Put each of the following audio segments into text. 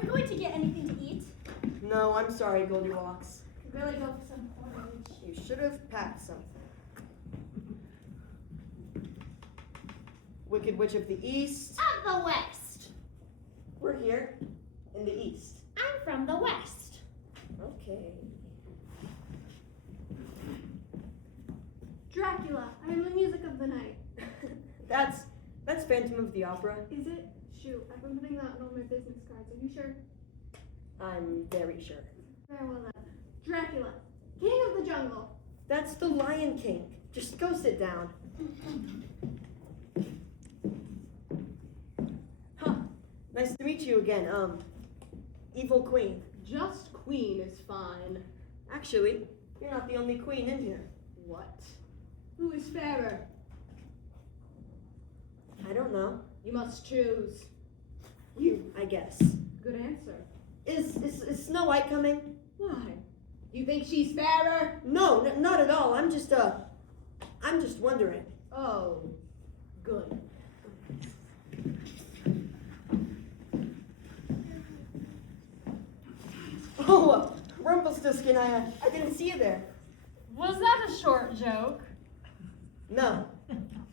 we going to get anything to eat? No, I'm sorry, Goldilocks. Could really go for some porridge. You should have packed something. Wicked Witch of the East. Of the West. We're here in the East. I'm from the West. Okay. Dracula, I am the music of the night. That's Phantom of the Opera. Is it? Shoot, I've been putting that on all my business cards. Are you sure? I'm very sure. Very well then. Dracula, King of the Jungle. That's the Lion King. Just go sit down. Huh. Nice to meet you again. Evil Queen. Just queen is fine. Actually, you're not the only queen in here. What? Who is fairer? I don't know. You must choose. You, I guess. Good answer. Is Snow White coming? Why? You think she's fairer? No, not at all. I'm just wondering. Oh, good. Oh, Rumpelstiltskin, I didn't see you there. Was that a short joke? No.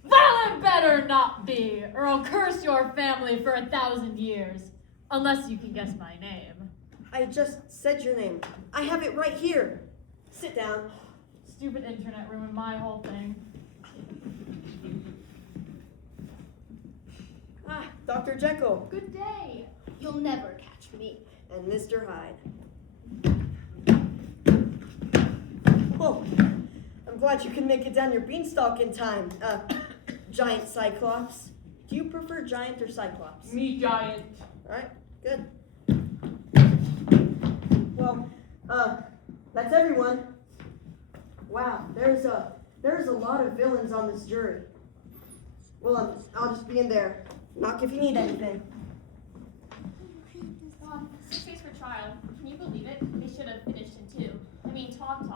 Well, it better not be, or I'll curse your family for 1,000 years. Unless you can guess my name. I just said your name. I have it right here. Sit down. Stupid internet ruined my whole thing. Ah, Dr. Jekyll. Good day. You'll never catch me. And Mr. Hyde. Oh, I'm glad you can make it down your beanstalk in time, giant Cyclops. Do you prefer giant or Cyclops? Me giant. Alright, good. Well, that's everyone. Wow, there's a lot of villains on this jury. Well, I'll just be in there. Knock if you need anything. 6 days for trial. Can you believe it? They should have finished in 2. I mean, talk, if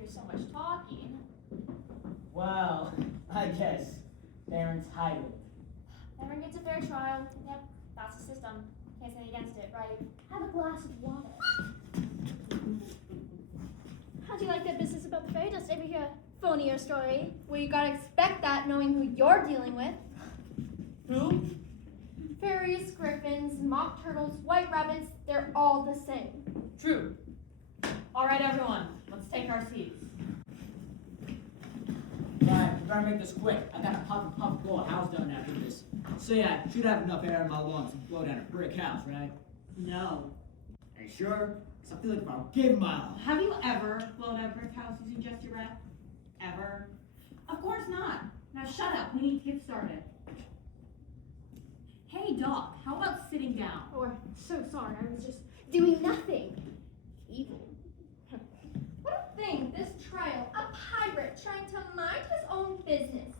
you're so much talking. Well, I guess they're entitled. Everyone gets a fair trial. Yep, that's the system. Can't say against it, right? Have a glass of water. How do you like that business about the fairy dust? Ever hear a phonier story? Well, you gotta expect that knowing who you're dealing with. Who? Fairies, griffins, mock turtles, white rabbits, they're all the same. True. All right, everyone, let's take our seats. Right, we better make this quick. I gotta blow a house down after this. So yeah, should have enough air in my lungs to blow down a brick house, right? No. Are you sure? 'Cause I feel like if I gave him my all. Have you ever blown out a brick house using just your breath? Ever? Of course not. Now shut up, we need to get started. Hey Doc, how about sitting down? Oh, I'm so sorry. I was just Doing nothing. Evil. What a thing, this trial. A pirate trying to mind his own business.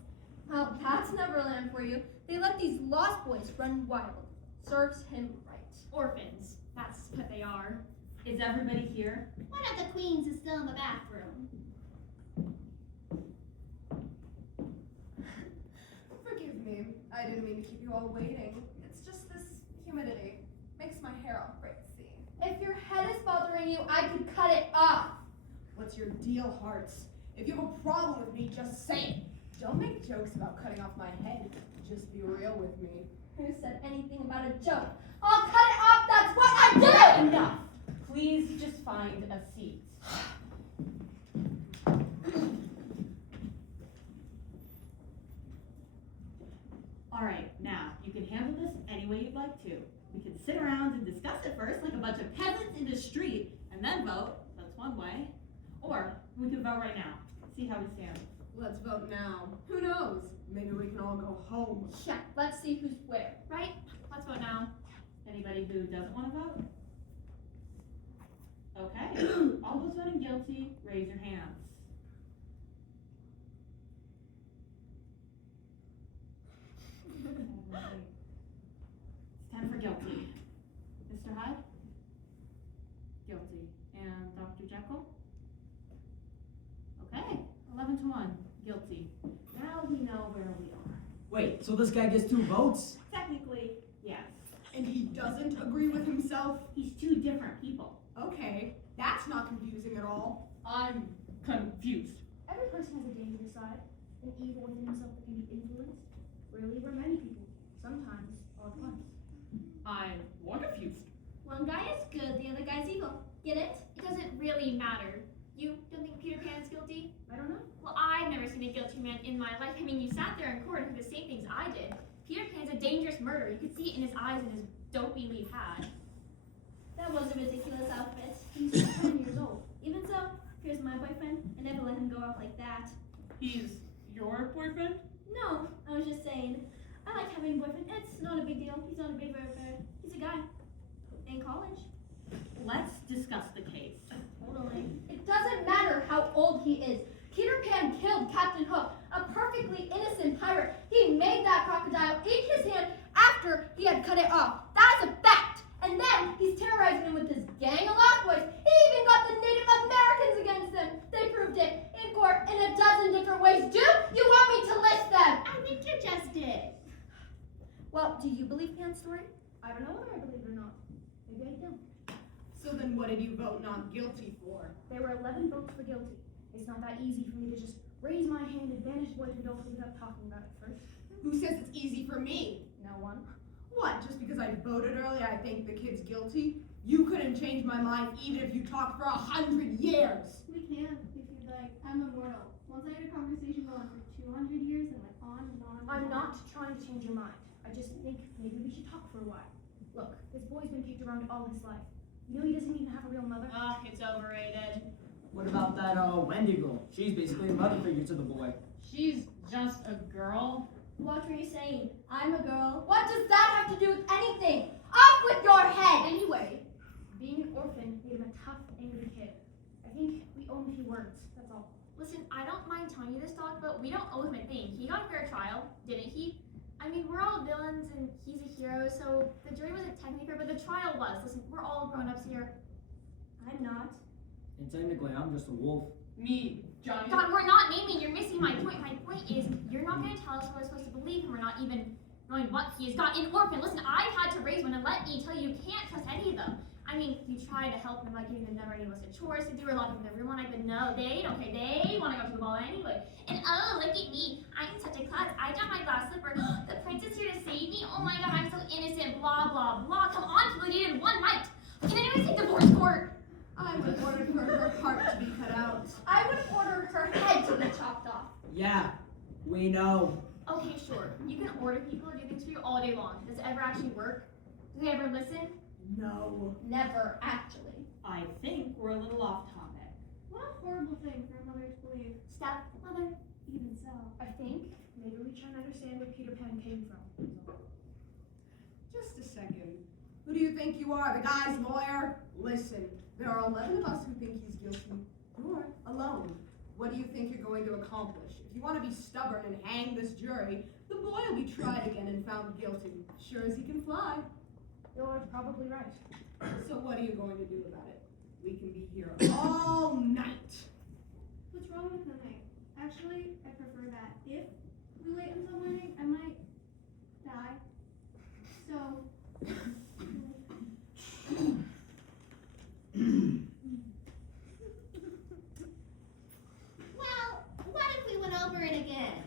Well, that's Neverland for you. They let these lost boys run wild. Serves him right. Orphans. That's what they are. Is everybody here? One of the queens is still in the bathroom. Forgive me. I didn't mean to keep you all waiting. It's just this humidity. Makes my hair all crazy. If your head is bothering you, I could cut it off. What's your deal, Hearts? If you have a problem with me, just say it. Don't make jokes about cutting off my head. Just be real with me. Who said anything about a joke? I'll cut it off, that's what I do! Enough. Please just find a seat. All right, now, you can handle this any way you'd like to. We can sit around and discuss it first like a bunch of peasants in the street, and then vote. That's one way. Or we can vote right now. See how we stand. Let's vote now. Who knows? Maybe we can all go home. Yeah, let's see who's where, right? Let's vote now. Anybody who doesn't want to vote? Okay. All those voting guilty, raise your hands. It's 10 for guilty. Mr. Hyde? Guilty. And Dr. Jekyll? Okay. 11-1. Guilty. Now we know where we are. Wait, so this guy gets 2 votes? Technically, yes. And he doesn't doesn't agree with himself? He's two different people. Okay, that's not confusing at all. I'm confused. Every person has a dangerous side, an evil within himself that can be influenced. Rarely we're many people, sometimes all at once. I'm more confused. One guy is good, the other guy's evil. Get it? It doesn't really matter. You don't think Peter Pan is guilty? I don't know. Well, I've never seen a guilty man in my life. I mean, you sat there in court and did the same things I did. Peter Pan's a dangerous murderer. You could see it in his eyes and his dopey leaf hat. That was a ridiculous outfit. He's 10 years old. Even so, here's my boyfriend. I never let him go off like that. He's your boyfriend? No, I was just saying. I like having a boyfriend. It's not a big deal. He's not a big bird. He's a guy. In college. Let's discuss the case. Totally. It doesn't matter how old he is. Peter Pan killed Captain Hook, a perfectly innocent pirate. He made that crocodile eat his hand after he had cut it off. That's a fact. And then he's terrorizing him with his gang of lost boys. He even got the Native Americans against him. They proved it in court in a dozen different ways. Do you want me to list them? I think you just did. Well, do you believe Pan's story? I don't know whether I believe it or not. Maybe I don't. So then what did you vote not guilty for? There were 11 votes for guilty. It's not that easy for me to just raise my hand and banish boys and adults without talking about it first. Who says it's easy for me? No one. What, just because I voted early I think the kid's guilty? You couldn't change my mind even if you talked for 100 years. We can, if you'd like. I'm immortal. Once I had a conversation going for 200 years and went on and on. I'm not trying to change your mind. I just think maybe we should talk for a while. Look, this boy's been kicked around all his life. You know he doesn't even have a real mother. It's overrated. What about that Wendy girl? She's basically a mother figure to the boy. She's just a girl. What were you saying? I'm a girl. What does that have to do with anything? Off with your head! Anyway, being an orphan made him a tough, angry kid. I think we owe him a few words, that's all. Listen, I don't mind telling you this, Doc, but we don't owe him a thing. He got a fair trial, didn't he? I mean, we're all villains and he's a hero, so the jury wasn't technically fair, but the trial was. Listen, we're all grown-ups here. I'm not. And technically, I'm just a wolf. Me, Johnny. God, we're not naming. You're missing my point. My point is, you're not going to tell us what we're supposed to believe him. We're not even knowing what he has got. An orphan. Listen, I've had to raise one, and let me tell you, you can't trust any of them. I mean, you try to help them by giving them never any list of chores to do or locking them in the room all night, but no, they don't care. They want to go to the ball anyway. And oh, look at me. I'm such a klutz. I got my glass slipper. The prince is here to save me. Oh my God, I'm so innocent. Blah, blah, blah. Come on, people needed one night. Can anyone take divorce court? I would order for her heart to be cut out. I would order her head to be chopped off. Yeah, we know. Okay, sure. You can order people to do things for you all day long. Does it ever actually work? Do they ever listen? No. Never, actually. I think we're a little off topic. What a horrible thing for a mother to believe. Stepmother? Even so, I think maybe we try and understand where Peter Pan came from. Just a second. Who do you think you are, the guy's lawyer? Listen, there are 11 of us who think he's guilty. You're alone. What do you think you're going to accomplish? If you want to be stubborn and hang this jury, the boy will be tried again and found guilty. Sure as he can fly. You're probably right. So what are you going to do about it? We can be here all night. What's wrong with the night? Actually, I prefer that. If we wait until morning, I might die. So, Well, what if we went over it again?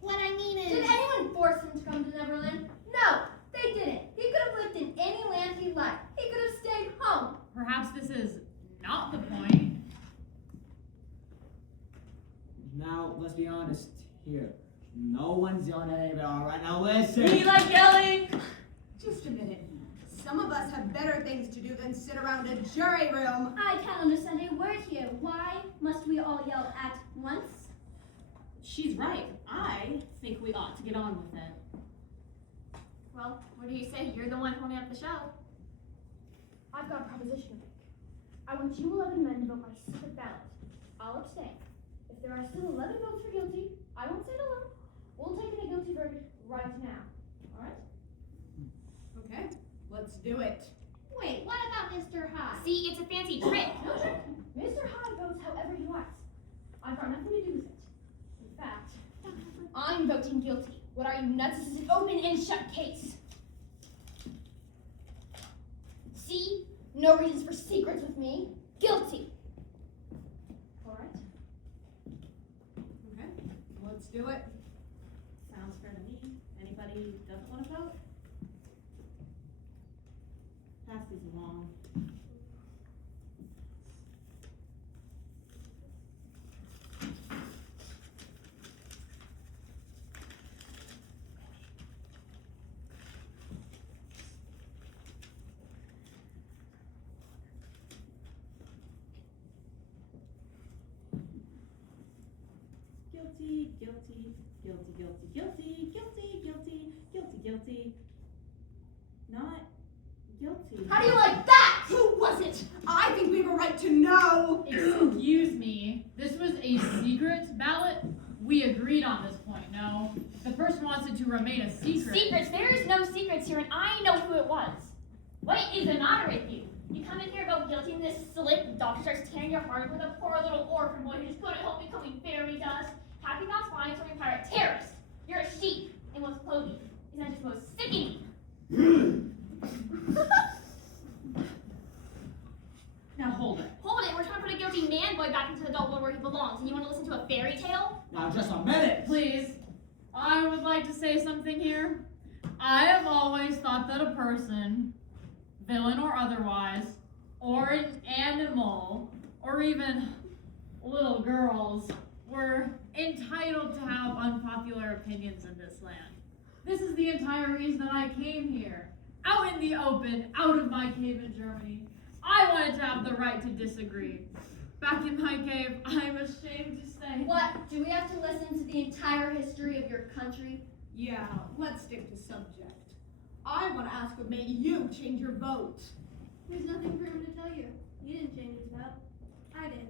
What I mean is... Did anyone force him to come to Neverland? No, they didn't. He could have lived in any land he liked. He could have stayed home. Perhaps this is not the point. Now, let's be honest here. No one's yelling at anybody. All right, now listen. We like yelling. Just a minute. Some of us have better things to do than sit around a jury room. I can't understand a word here. Why must we all yell at once? She's right. I think we ought to get on with it. Well, what do you say? You're the one holding up the show. I've got a proposition to make. I want you 11 men to vote by secret ballot. I'll abstain. If there are still 11 votes for guilty, I won't stand alone. We'll take in a guilty verdict right now. All right? Okay, let's do it. Wait, what about Mr. Hyde? See, it's a fancy trick. No trick. Mr. Hyde votes however he likes. I've got nothing to do with it. In fact, I'm voting guilty. What are you nuts? This is an open and shut case. No reasons for secrets with me. Guilty. Alright. Okay, let's do it. Sounds fair to me. Anybody doesn't want to vote? Pass these along. Guilty, guilty, guilty, guilty, guilty, guilty, guilty, guilty, guilty. Not guilty. How do you like that? Who was it? I think we have a right to know. Excuse me. This was a secret ballot? We agreed on this point, no? The person wants it to remain a secret. Secrets? There is no secrets here, and I know who it was. What is the matter with you? You come in here about guilty, and this slick doctor starts tearing your heart with a poor little orphan boy who just couldn't help becoming fairy dust. Happy that's fine, so you're a pirate terrorist. You're a sheep in wolf's clothing. Isn't that just most sickening? Now hold it. Hold it, we're trying to put a guilty man boy back into the adult world where he belongs, and you want to listen to a fairy tale? Now just a minute. Please, I would like to say something here. I have always thought that a person, villain or otherwise, or an animal, or even little girls, were entitled to have unpopular opinions in this land. This is the entire reason that I came here. Out in the open, out of my cave in Germany. I wanted to have the right to disagree. Back in my cave, I'm ashamed to say. What? Do we have to listen to the entire history of your country? Yeah, let's stick to subject. I want to ask what made you change your vote. There's nothing for him to tell you. He didn't change his vote. I did.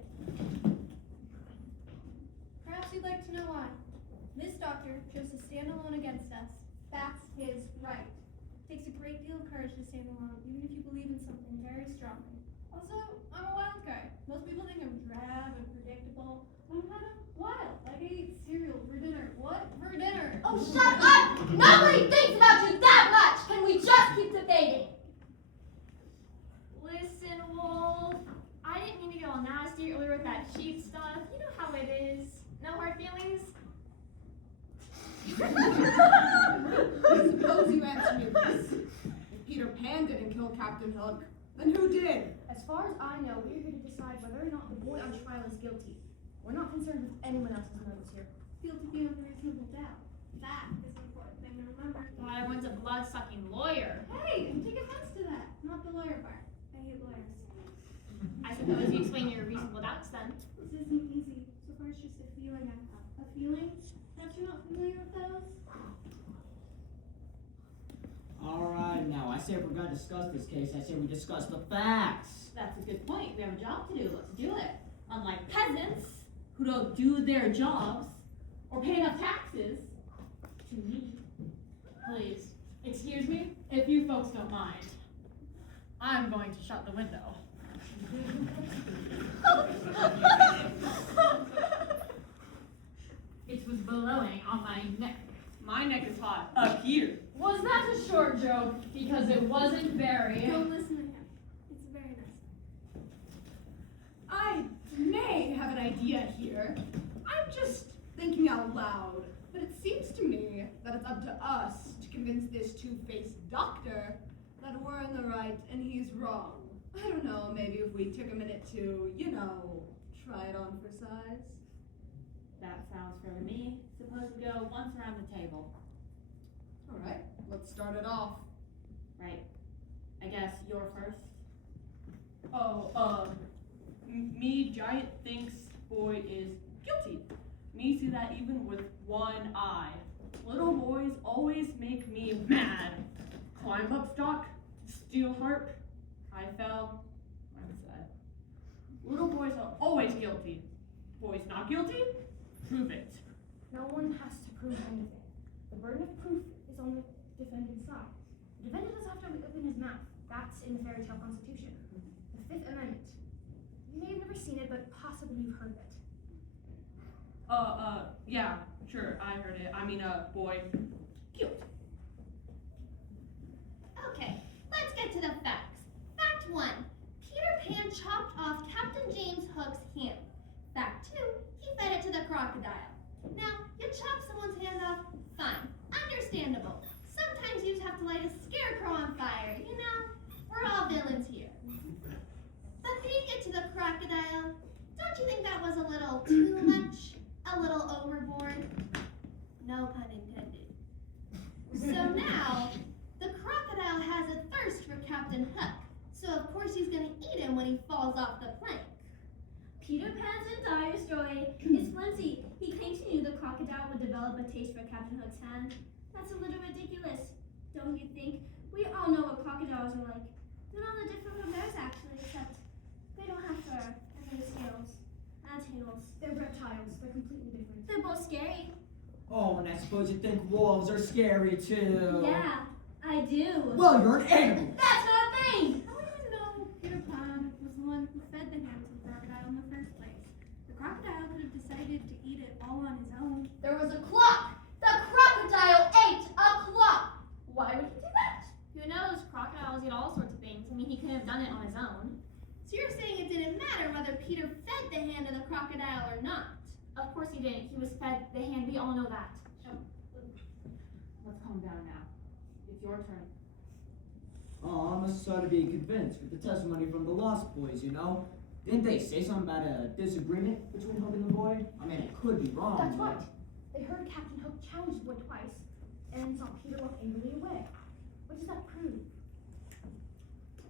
Perhaps you'd like to know why. This doctor chose to stand alone against us. That's his right. It takes a great deal of courage to stand alone, even if you believe in something very strongly. Also, I'm a wild card. Most people think I'm drab and predictable. I'm kind of wild. Like I eat cereal for dinner. What? For dinner. Oh, shut up! Nobody thinks about you that much! Can we just keep debating? Listen, Wolf. I didn't mean to get all nasty earlier with that sheep stuff. You know how it is. No hard feelings? Suppose you answer me this. If Peter Pan didn't kill Captain Hook, then who did? As far as I know, we're here to decide whether or not the boy on trial is guilty. We're not concerned with anyone else's motives here. Guilty beyond a reasonable doubt. That is an important thing to remember. Thought everyone's a blood-sucking lawyer. Hey, take offense to that. Not the lawyer part. I hate lawyers. I suppose you explain your reasonable doubts then. This isn't easy. So far, it's just a feeling I have. A feeling that you're not familiar with those? Alright, now I say if we're gonna discuss this case, I say we discuss the facts. That's a good point. We have a job to do. Let's do it. Unlike peasants who don't do their jobs or pay enough taxes to me. Please, excuse me, if you folks don't mind. I'm going to shut the window. It was blowing on my neck. My neck is hot. Up here. Was that a short joke? Because it wasn't very. Don't listen to him. It's very nice. I may have an idea here. I'm just thinking out loud. But it seems to me that it's up to us to convince this two-faced doctor that we're in the right and he's wrong. I don't know, maybe if we took a minute to, try it on for size. That sounds fair to me. Suppose we go once around the table. All right, let's start it off. Right. I guess you're first. Me, Giant, thinks boy is guilty. Me see that even with one eye. Little boys always make me mad. Climb up stock, steal harp. I fell. I'm sad. Little boys are always guilty. Boys not guilty? Prove it. No one has to prove anything. The burden of proof is on the defendant's side. The defendant doesn't have to open his mouth. That's in the fairy tale constitution. The Fifth Amendment. You may have never seen it, but possibly you've heard of it. Yeah, sure, I heard it. I mean, boy, guilty. Okay, let's get to the facts. Fact 1. was a little too much, a little overboard. No pun intended. So now, the crocodile has a thirst for Captain Hook, so of course he's gonna eat him when he falls off the plank. Peter Pan's entire story is flimsy. He claims he knew the crocodile would develop a taste for Captain Hook's hand. That's a little ridiculous, don't you think? We all know what crocodiles are like. They're not that different from bears, actually, except they don't have fur and they have scales and tails. They're reptiles. They're completely different. They're both scary. Oh, and I suppose you think wolves are scary too. Yeah, I do. Well, you're an animal. That's not a thing! How would you know Peter Pan was the one who fed the hand to the crocodile in the first place? The crocodile could have decided to eat it all on his own. There was a clock! The crocodile ate a clock! Why would he do that? Who knows? Crocodiles eat all sorts of things. I mean, he could have done it on his own. So you're saying it didn't matter whether Peter fed the hand of the crocodile or not? Of course he didn't. He was fed the hand. We all know that. Let's calm down now. It's your turn. Oh, I'm sort of being convinced with the testimony from the Lost Boys, you know? Didn't they say something about a disagreement between Hook and the boy? I mean, it could be wrong. That's but- right. They heard Captain Hook challenge the boy twice, and saw Peter walk angrily away. What does that prove?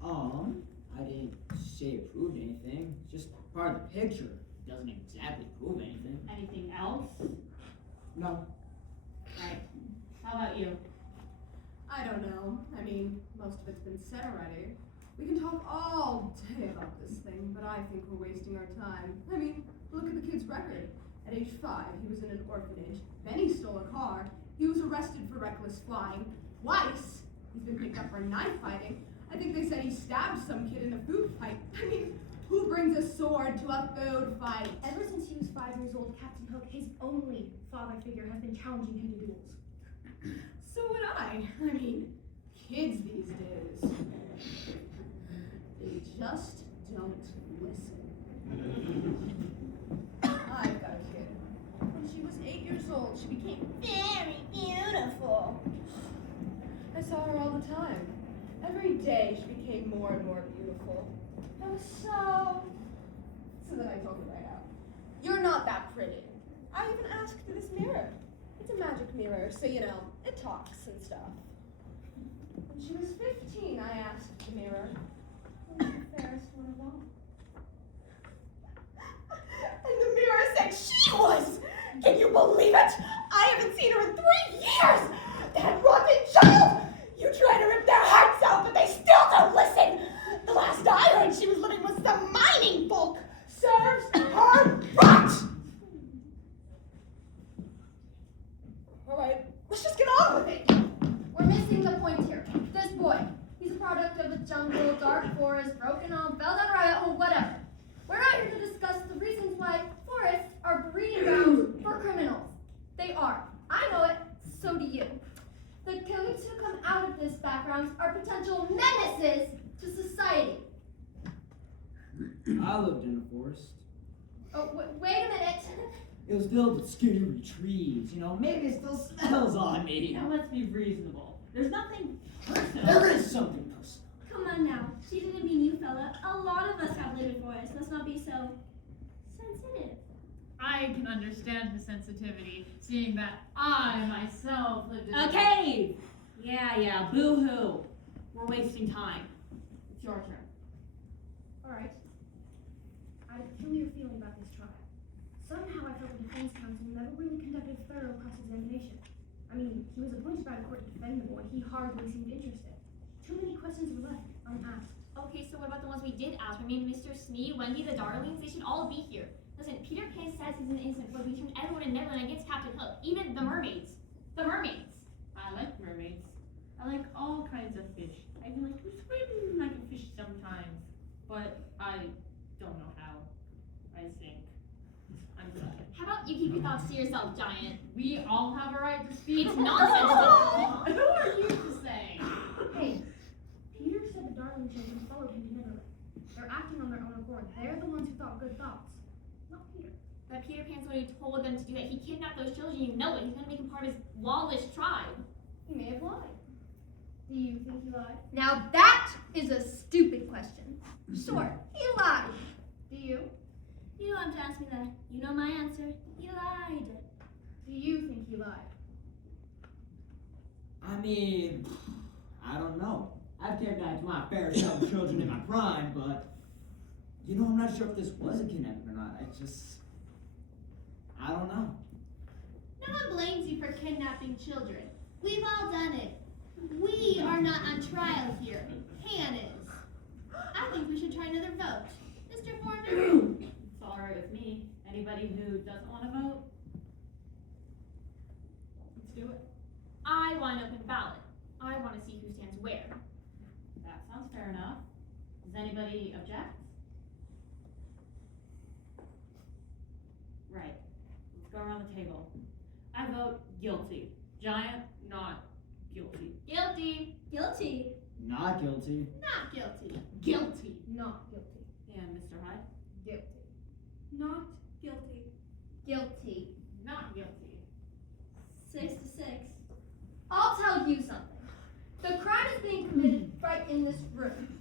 I didn't say it proved anything. It's just part of the picture. It doesn't exactly prove anything. Anything else? No. Right. How about you? I don't know. I mean, most of it's been said already. We can talk all day about this thing, but I think we're wasting our time. I mean, look at the kid's record. At age 5, he was in an orphanage. Then he stole a car. He was arrested for reckless flying. Twice. He's been picked up for knife fighting. I think they said he stabbed some kid in a food fight. I mean, who brings a sword to a food fight? Ever since he was 5 years old, Captain Hook, his only father figure, has been challenging him to duels. So would I. I mean, kids these days. They just don't listen. I've got a kid. When she was 8 years old, she became very beautiful. I saw her all the time. Every day she became more and more beautiful. I was so then I told her right out. You're not that pretty. I even asked this mirror. It's a magic mirror, so you know, it talks and stuff. When she was 15, I asked the mirror, who's the fairest one of all? And the mirror said she was! Can you believe it? I haven't seen her in 3 years! That rotten child! You try to rip their hearts out, but they still don't listen! The last I heard, she was living with some mining folk! Serves her right! Alright, let's just get on with it! We're missing the point here. This boy, he's a product of the jungle, dark forest, broken arm, fell down riot, or whatever. We're not here to discuss the reasons why forests are breeding grounds for criminals. They are. I know it, so do you. The kids who come out of this background are potential menaces to society. I lived in a forest. Oh, wait a minute. It was filled with scary trees, you know, maybe it still smells on me. Now let's be reasonable. There's nothing personal. There is something personal. Come on now. She didn't mean you, fella. A lot of us have lived in forests. Let's not be so sensitive. I can understand the sensitivity, seeing that I myself lived in Okay! Yeah, boo-hoo. We're wasting time. It's your turn. Alright. I had a peculiar feeling about this trial. Somehow I felt the defense counsel never really conducted thorough cross-examination. I mean, he was appointed by the court to defend the boy. He hardly seemed interested. Too many questions were left unasked. Okay, so what about the ones we did ask? I mean, Mr. Smee, Wendy, the Darlings, they should all be here. Listen, Peter Pan says he's an innocent, but we turned everyone in Neverland against Captain Hook. Even the mermaids. The mermaids. I like mermaids. I like all kinds of fish. I can like swim like a fish sometimes, but I don't know how. I sink. I'm sorry. How about you keep your thoughts to yourself, Giant? We all have a right to speak. It's nonsense. Who are you to say? Hey, Peter said the Darling children followed him to Neverland. They're acting on their own accord. They're the ones who thought good thoughts. Not Peter. But Peter Pan's the one who told them to do that. He kidnapped those children, you know it. He's gonna make them part of his lawless tribe. He may have lied. Do you think he lied? Now that is a stupid question. Sure, he lied. Do you? You don't have to ask me that. mean, I don't know. I've kidnapped my fair share of children in my prime, but I'm not sure if this was a kidnapping or not. I don't know. No one blames you for kidnapping children. We've all done it. We are not on trial here. Han is. I think we should try another vote. Mr. Foreman? It's alright with me. Anybody who doesn't want to vote? Let's do it. I want an open ballot. I want to see who stands where. That sounds fair enough. Does anybody object? Right. Let's go around the table. I vote guilty. Giant, not guilty. Guilty. Guilty. Not guilty. Not guilty. Guilty. Not guilty. And Mr. Hyde? Guilty. Not guilty. Guilty. Not guilty. 6 to 6. I'll tell you something. The crime is being committed right in this room.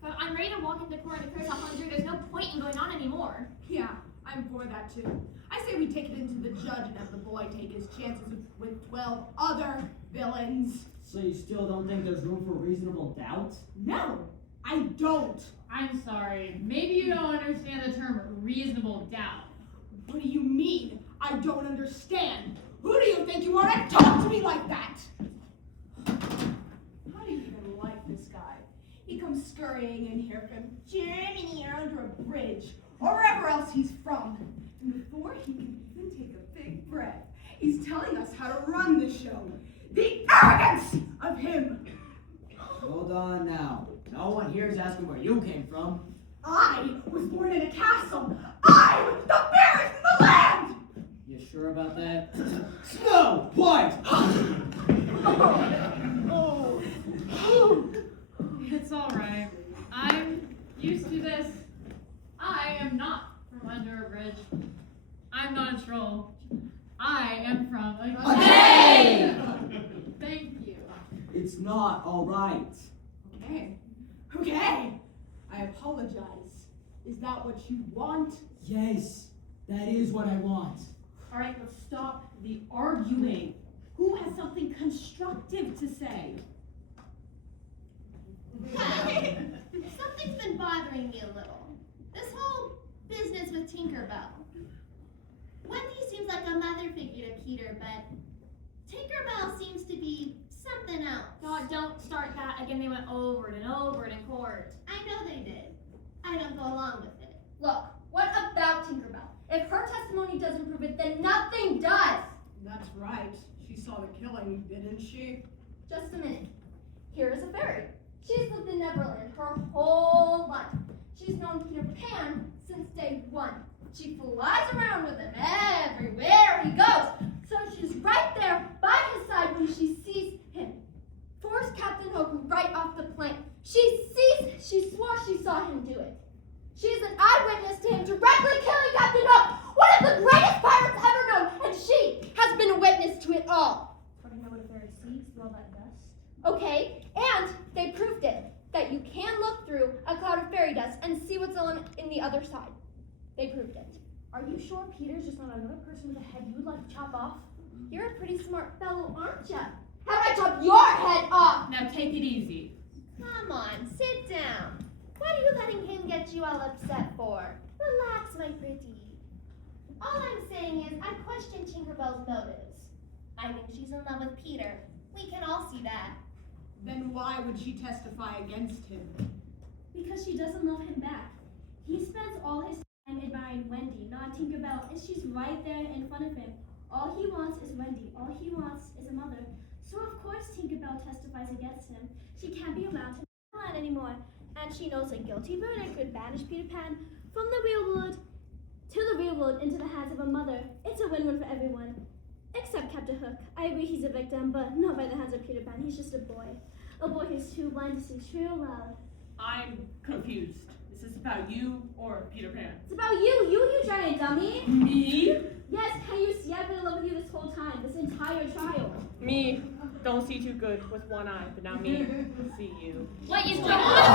But I'm ready to walk into court and declare 100. There's no point in going on anymore. Yeah, I'm for that too. I say we take it into the judge and have the boy take his chances with 12 other villains. So you still don't think there's room for reasonable doubt? No, I don't. I'm sorry. Maybe you don't understand the term reasonable doubt. What do you mean? I don't understand. Who do you think you are to talk to me like that? How do you even like this guy? He comes scurrying in here from Germany or under a bridge, or wherever else he's from. And before he can even take a big breath, he's telling us how to run the show. The arrogance of him! Hold on now. No one here is asking where you came from. I was born in a castle. I'm the fairest in the land! You sure about that? Snow White! It's alright. I'm used to this. I am not from under a bridge. I'm not a troll. I am from a cave! Thank you. It's not alright. Okay. I apologize. Is that what you want? Yes, that is what I want. Alright, let's stop the arguing. Who has something constructive to say? Something's been bothering me a little. This whole business with Tinkerbell. Wendy seems like a mother figure to Peter, but Tinkerbell seems to be something else. God, don't start that again. They went over it and over it in court. I know they did. I don't go along with it. Look, what about Tinkerbell? If her testimony doesn't prove it, then nothing does. That's right. She saw the killing, didn't she? Just a minute. Here is a fairy. She's lived in Neverland her whole life. She's known Peter Pan since day one. She flies around with him everywhere he goes. So she's right there by his side when she sees him. Force Captain Hook right off the plank. She swore she saw him do it. She's an eyewitness to him directly killing Captain Hook, one of the greatest pirates ever known, and she has been a witness to it all. Want to know what a fairy sees through all that dust? Okay, and they proved it, that you can look through a cloud of fairy dust and see what's on in the other side. They proved it. Are you sure Peter's just not another person with a head you'd like to chop off? You're a pretty smart fellow, aren't you? How about I chop your head off? Now take it easy. Come on, sit down. What are you letting him get you all upset for? Relax, my pretty. All I'm saying is I question Tinkerbell's motives. I think she's in love with Peter. We can all see that. Then why would she testify against him? Because she doesn't love him back. He spends all his time admiring Wendy, not Tinkerbell, and she's right there in front of him. All he wants is Wendy. All he wants is a mother. So of course Tinkerbell testifies against him. She can't be around him anymore. And she knows a guilty verdict would banish Peter Pan from the real world to the real world into the hands of a mother. It's a win-win for everyone. Except Captain Hook. I agree he's a victim, but not by the hands of Peter Pan. He's just a boy. A boy who's too blind to see true love. I'm confused. Is this about you or Peter Pan? It's about you giant dummy. Me? Yes, can you see? I've been in love with you this whole time, this entire trial. Me. Don't see too good with one eye, but now me. See you. What is going on?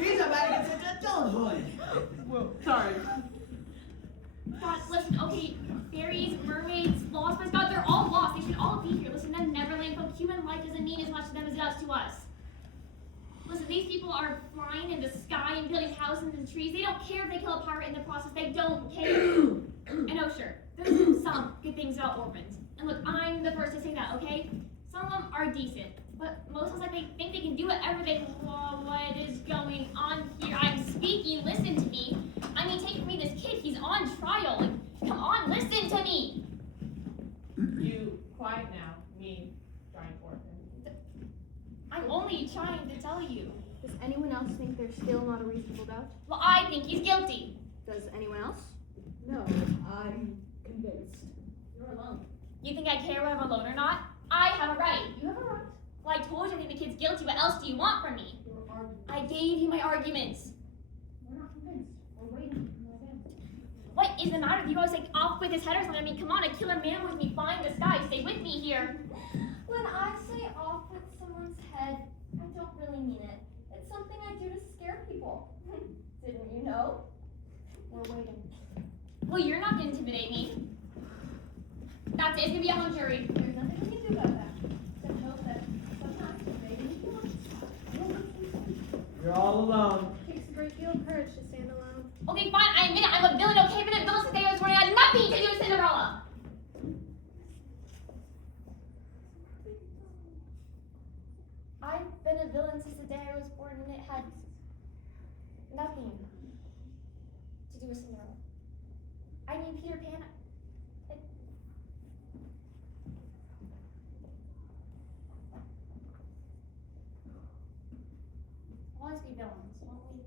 Isabella gets into adulthood. Well, sorry. God, listen, okay, fairies, mermaids, lost boys, God, they're all lost. They to us. Listen, these people are flying in the sky and building houses and trees. They don't care if they kill a pirate in the process. They don't care. And oh, sure, there's some good things about orphans. And look, I'm the first to say that, okay? Some of them are decent, but most of them they think they can do whatever they want. What is going on here? I'm speaking. Listen to me. I mean, take from me this kid. He's on trial. Like, come on, listen to me. You quiet now, me, giant orphan. I'm only trying to tell you. Does anyone else think there's still not a reasonable doubt? Well, I think he's guilty. Does anyone else? No, I'm convinced. You're alone. You think I care whether I'm alone or not? I have a right. You have a right. Well, I told you I think the kid's guilty. What else do you want from me? Your argument. I gave you my arguments. We're not convinced. We're waiting. What is the matter with you? I was like off with his head or something. I mean, come on, a killer man with me flying the sky. Stay with me here. When I say off with someone's head, I don't really mean it. It's something I do to scare people. Didn't you know? We're waiting. Well, you're not gonna intimidate me. That's it. It's gonna be a hung jury. There's nothing we can do about that. Except hope that sometimes maybe we can. You're all alone. It takes a great deal of courage to stand alone. Okay, fine. I admit it. I'm a villain. Okay, but a villain today was running had nothing to do with Cinderella. I've been a villain since the day I was born, and it had nothing to do with Cinderella. I mean, Peter Pan. We'll always be villains, won't we?